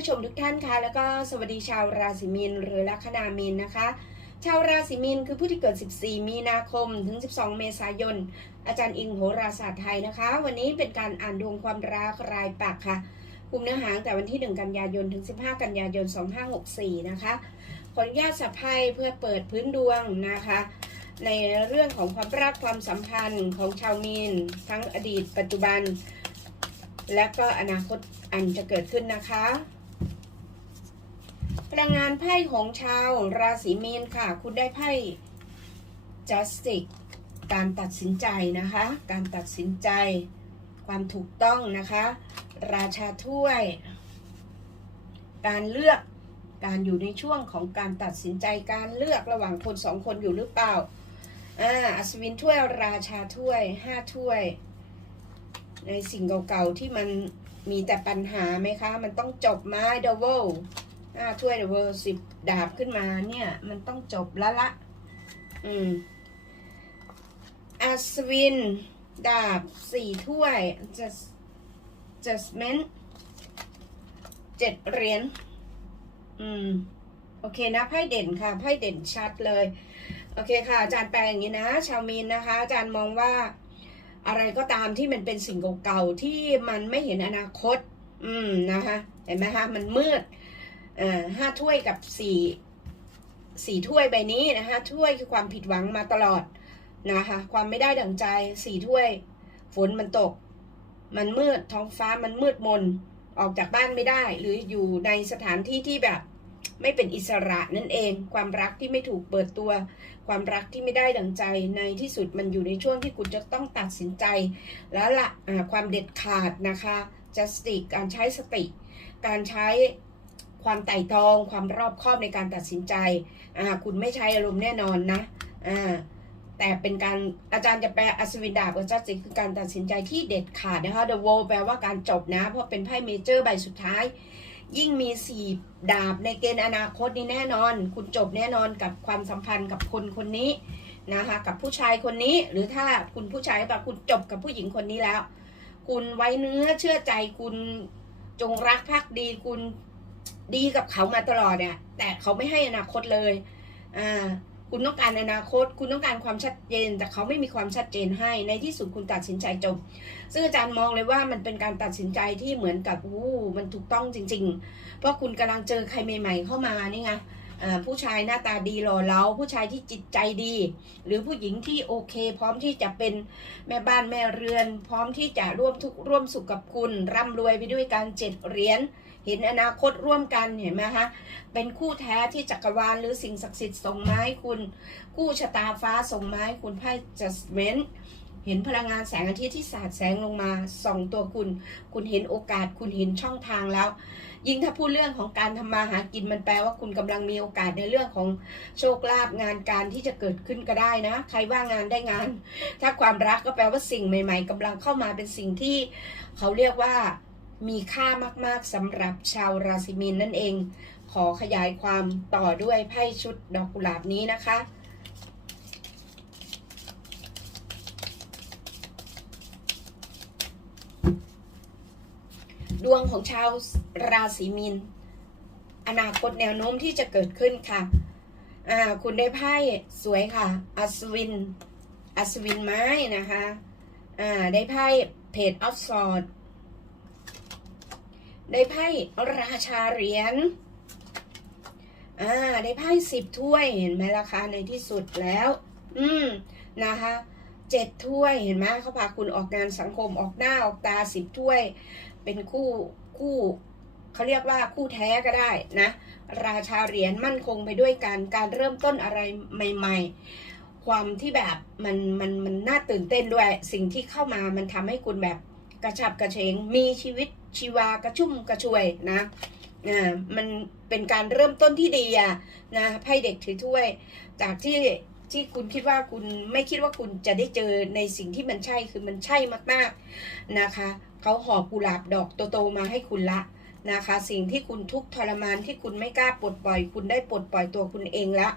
ผู้ชมทุกท่านค่ะแล้วก็สวัสดีชาวราศีมีนหรือลัคนามีนนะคะ ชาวราศีมีนคือผู้ที่เกิด 14 มีนาคมถึง 12 เมษายน อาจารย์อิงโหราศาสตร์ไทยนะคะ วันนี้เป็นการอ่านดวงความรักรายปักค่ะกลุ่มเนื้อหาแต่วันที่ 1 กันยายนถึง 15 กันยายน 2564 นะคะขออนุญาตสับไพ่เพื่อเปิดพื้นดวงนะคะ ในเรื่องของความรักความสัมพันธ์ของชาวมีน ทั้งอดีตปัจจุบันและก็อนาคตอันจะเกิดขึ้นนะคะ พลังงานไพ่ของชาวราศีมีนค่ะ คุณได้ไพ่ justice การตัดสินใจนะคะ การตัดสินใจ ความถูกต้องนะคะ ราชาถ้วย การเลือก การอยู่ในช่วงของการตัดสินใจ การเลือกระหว่างคนสองคนอยู่หรือเปล่า อ่า อัศวินถ้วย ราชาถ้วย ห้าถ้วย ในสิ่งเก่าๆที่มันมีแต่ปัญหาไหมคะ มันต้องจบไหมเดวล ห้าถ้วยเดวลสิบดาบขึ้นมาเนี่ย มันต้องจบแล้วละ อืมอัศวิน ดาบสี่ถ้วย just judgment เจ็ดเหรียญ อืม โอเคนะ ไพ่เด่นค่ะ ไพ่เด่นชัดเลย โอเคค่ะ อาจารย์แปลอย่างนี้นะ ชาวมีนนะคะ อาจารย์มองว่าอะไรก็ตามที่มันเป็นสิ่งเก่าๆที่มันไม่เห็นอนาคต อืมนะคะ เห็นไหมคะ มันมืด อ่าห้าถ้วยกับสี่สี่ถ้วยใบนี้นะคะถ้วยคือความผิดหวังมาตลอดนะคะ ความไม่ได้ดังใจสี่ถ้วย ฝนมันตก มันมืดท้องฟ้ามันมืดมน ออกจากบ้านไม่ได้ หรืออยู่ในสถานที่ที่แบบ ไม่เป็นอิสระนั่นเอง ความรักที่ไม่ถูกเปิดตัว ความรักที่ไม่ได้ดังใจ ในที่สุดมันอยู่ในช่วงที่คุณจะต้องตัดสินใจ แล้วละอ่าความเด็ดขาดนะคะ justice การใช้สติ การใช้ ความไต่ตรอง ความรอบคอบในการตัดสินใจอ่าคุณไม่ใช้อารมณ์แน่นอนนะอ่าแต่เป็นการอาจารย์จะแปลอัศวินดาบกับ justice คือการตัดสินใจที่เด็ดขาดนะคะ the world แปลว่าการจบนะ เพราะเป็นไพ่เมเจอร์ใบสุดท้าย ยิ่งมีสี่ดาบในเกณฑ์อนาคตนี่แน่นอน คุณจบแน่นอนกับความสัมพันธ์กับคนคนนี้นะคะกับผู้ชายคนนี้หรือถ้าคุณผู้ชายแบบคุณจบกับผู้หญิงคนนี้แล้ว คุณไว้เนื้อเชื่อใจคุณจงรักภักดีคุณ ดีกับเขามาตลอดเนี่ยแต่เขาไม่ให้อนาคตเลยอ่าคุณต้องการอนาคต คุณต้องการความชัดเจน แต่เขาไม่มีความชัดเจนให้ ในที่สุดคุณตัดสินใจจบ ซึ่งอาจารย์มองเลยว่ามันเป็นการตัดสินใจที่เหมือนกับอู้มันถูกต้องจริง ๆ เพราะคุณกำลังเจอใครใหม่ ๆ เข้ามานี่ไงอ่าผู้ชายหน้าตาดีหล่อเหลาผู้ชายที่จิตใจดี หรือผู้หญิงที่โอเค พร้อมที่จะเป็นแม่บ้านแม่เรือน พร้อมที่จะร่วมทุกข์ร่วมสุขกับคุณ ร่ำรวยไปด้วยการเจ็ดเหรียญ เห็นอนาคตร่วมกันเห็นไหมคะเป็นคู่แท้ที่จักรวาลหรือสิ่งศักดิ์สิทธิ์ส่งมาให้คุณคู่ชะตาฟ้าส่งมาให้คุณไพ่ judgment เห็นพลังงานแสงอาทิตย์ที่สาดแสงลงมาส่องตัวคุณ คุณเห็นโอกาสคุณเห็นช่องทางแล้ว ยิ่งถ้าพูดเรื่องของการทำมาหากินมันแปลว่าคุณกำลังมีโอกาสในเรื่องของโชคลาภงานการที่จะเกิดขึ้นก็ได้นะ ใครว่างงานได้งาน ถ้าความรักก็แปลว่าสิ่งใหม่ ๆกำลังเข้ามาเป็นสิ่งที่เขาเรียกว่า มีค่ามากๆสำหรับชาวราศีมีนนั่นเอง ขอขยายความต่อด้วยไพ่ชุดดอกกุหลาบนี้นะคะ ดวงของชาวราศีมีนอนาคตแนวโน้มที่จะเกิดขึ้นค่ะอ่าคุณได้ไพ่สวยค่ะ อัศวิน อัศวินไม้นะคะ อ่า ได้ไพ่เพจออฟสอด ได้ไพ่ราชาเหรียญอ่าได้ไพ่สิบถ้วยเห็นไหมล่ะคะในที่สุดแล้ว อืมนะคะเจ็ดถ้วยเห็นไหมเขาพาคุณออกงานสังคมออกหน้าออกตาสิบถ้วย เป็นคู่คู่เขาเรียกว่าคู่แท้ก็ได้นะ ราชาเหรียญมั่นคงไปด้วยกันการเริ่มต้นอะไรใหม่ ๆ ความที่แบบมันมันมันน่าตื่นเต้นด้วย สิ่งที่เข้ามามันทำให้คุณแบบกระฉับกระเฉงมีชีวิต ชีวากระชุ่มกระชวยนะอ่ามันเป็นการเริ่มต้นที่ดีอะนะไพ่เด็กถือถ้วย จากที่ที่คุณคิดว่าคุณไม่คิดว่าคุณจะได้เจอในสิ่งที่มันใช่คือมันใช่มากๆนะคะเขาหอบกุหลาบดอกโตๆมาให้คุณละนะคะ สิ่งที่คุณทุกทรมานที่คุณไม่กล้าปลดปล่อย คุณได้ปลดปล่อยตัวคุณเองละ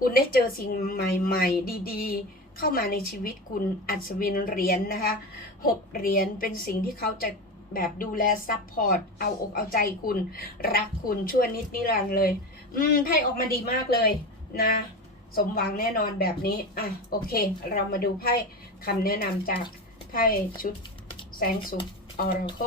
คุณได้เจอสิ่งใหม่ ๆ ดี ๆ เข้ามาในชีวิตคุณอัศวินเหรียญนะคะหกเหรียญเป็นสิ่งที่เขาจะ แบบดูแลซัพพอร์ตเอาอกเอาใจคุณ รักคุณชั่วนิดนิรันดร์เลย อืมไพ่ออกมาดีมากเลยนะ สมหวังแน่นอนแบบนี้ อะ โอเค เรามาดูไพ่คำแนะนำจากไพ่ชุดแสงสุขออร์โค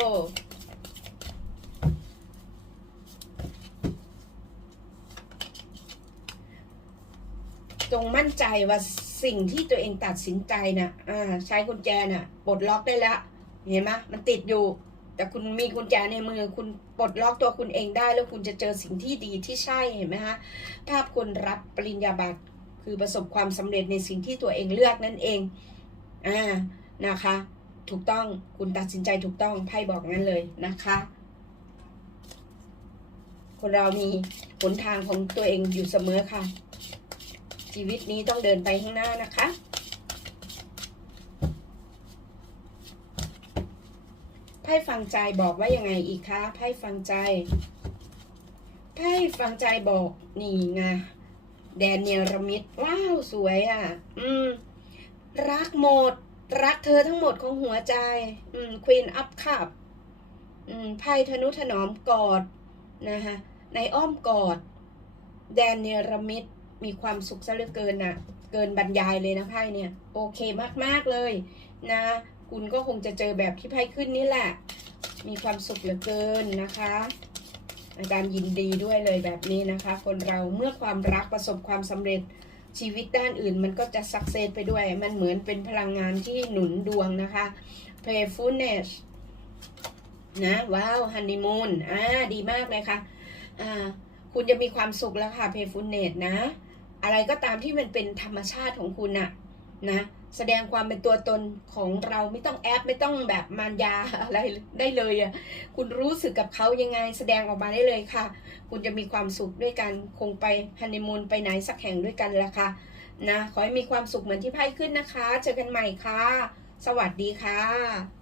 จงมั่นใจว่าสิ่งที่ตัวเองตัดสินใจน่ะอ่าใช้กุญแจน่ะปลดล็อกได้แล้ว เห็นไหมมันติดอยู่ แต่คุณมีกุญแจในมือคุณปลดล็อกตัวคุณเองได้ แล้วคุณจะเจอสิ่งที่ดีที่ใช่เห็นไหมฮะภาพคุณรับปริญญาบัตรคือประสบความสำเร็จในสิ่งที่ตัวเองเลือกนั่นเองอ่านะคะ ถูกต้องคุณตัดสินใจถูกต้องไพ่บอกงั้นเลยนะคะคนเรามีหนทางของตัวเองอยู่เสมอค่ะ ชีวิตนี้ต้องเดินไปข้างหน้านะคะ ไพ่ฟังใจบอกว่ายังไงอีกคะไพ่ฟังใจไพ่ฟังใจบอกนี่ไงแดเนียลรมิดว้าวสวยอะ อืม รักหมด รักเธอทั้งหมดของหัวใจ อืมควีนอัพคับอืมไพ่ธนุถนอมกอดนะคะในอ้อมกอด แดนเนรมิตมีความสุขซะเหลือเกินน่ะ เกินบรรยายเลยนะไพ่เนี่ย โอเคมาก ๆ เลยนะ คุณก็คงจะเจอแบบที่ไพ่ขึ้นนี่แหละ มีความสุขเหลือเกินนะคะ อาจารย์ยินดีด้วยเลยแบบนี้นะคะ คนเราเมื่อความรักประสบความสำเร็จชีวิตด้านอื่นมันก็จะสักเซสไปด้วย มันเหมือนเป็นพลังงานที่หนุนดวงนะคะ playfulness นะ ว้าว ฮันนีมูนอ่า ดีมากเลยค่ะ อ่า คุณจะมีความสุขแล้วค่ะ playfulness นะ อะไรก็ตามที่มันเป็นธรรมชาติของคุณน่ะนะ แสดงความเป็นตัวตนของเราไม่ต้องแอปไม่ต้องแบบมารยาอะไรได้เลยอะคุณรู้สึกกับเขายังไงแสดงออกมาได้เลยค่ะ คุณจะมีความสุขด้วยกันคงไปฮันนีมูนไปไหนสักแห่งด้วยกันละค่ะนะขอให้มีความสุขเหมือนที่ไพ่ขึ้นนะคะ เจอกันใหม่ค่ะ สวัสดีค่ะ